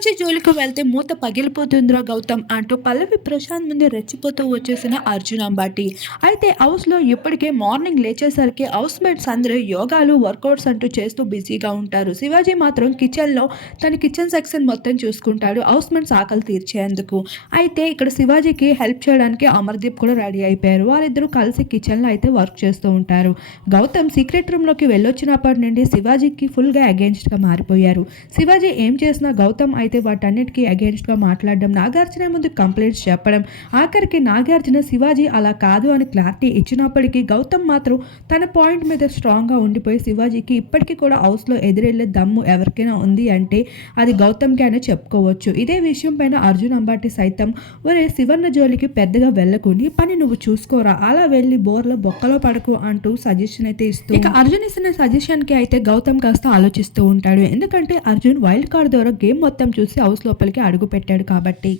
శివాజీ జోలికి వెళ్తే మూత పగిలిపోతుందిరా గౌతమ్ అంటూ పల్లవి ప్రశాంత్ ముందు రెచ్చిపోతూ వచ్చేసిన అర్జున్ అంబాటి. అయితే హౌస్లో ఇప్పటికే మార్నింగ్ లేచేసరికి హౌస్ మేట్స్ అందరూ యోగాలు వర్కౌట్స్ అంటూ చేస్తూ బిజీగా ఉంటారు. శివాజీ మాత్రం కిచెన్లో తన కిచెన్ సెక్షన్ మొత్తం చూసుకుంటాడు. హౌస్ మేట్స్ ఆకలి తీర్చేందుకు. అయితే ఇక్కడ శివాజీకి హెల్ప్ చేయడానికి అమర్దీప్ కూడా రెడీ అయిపోయారు. వారిద్దరూ కలిసి కిచెన్లో అయితే వర్క్ చేస్తూ ఉంటారు. గౌతమ్ సీక్రెట్ రూమ్లోకి వెళ్ళొచ్చినప్పటి నుండి శివాజీకి ఫుల్గా అగేన్స్ట్గా మారిపోయారు. శివాజీ ఏం చేసినా గౌతమ్ అయితే వాటన్నిటికీ అగేన్స్ట్గా మాట్లాడడం నాగార్జున ముందు కంప్లైంట్స్ చెప్పడం ఆఖరికి నాగార్జున శివాజీ అలా కాదు అని క్లారిటీ ఇచ్చినప్పటికీ గౌతమ్ మాత్రం తన పాయింట్ మీద స్ట్రాంగ్గా ఉండిపోయి శివాజీకి ఇప్పటికీ కూడా హౌస్లో ఎదురెళ్ళే దమ్ము ఎవరికైనా ఉంది అంటే అది గౌతమ్కి అనే చెప్పుకోవచ్చు. ఇదే విషయం పైన అర్జున్ అంబాటి సైతం ఒరే శివన్న జోలికి పెద్దగా వెళ్ళకు నీ పని నువ్వు చూసుకోరా అలా వెళ్ళి బోర్లో బొక్కలో పడకు అంటూ సజెషన్ అయితే ఇస్తూ ఇక అర్జున్ ఇస్తున్న సజెషన్కి అయితే గౌతమ్ కాస్త ఆలోచిస్తూ ఉంటాడు. ఎందుకంటే అర్జున్ వైల్డ్ కార్డ్ ద్వారా గేమ్ మొత్తం చూసి హౌస్ లోపలికి అడుగు పెట్టాడు కాబట్టి.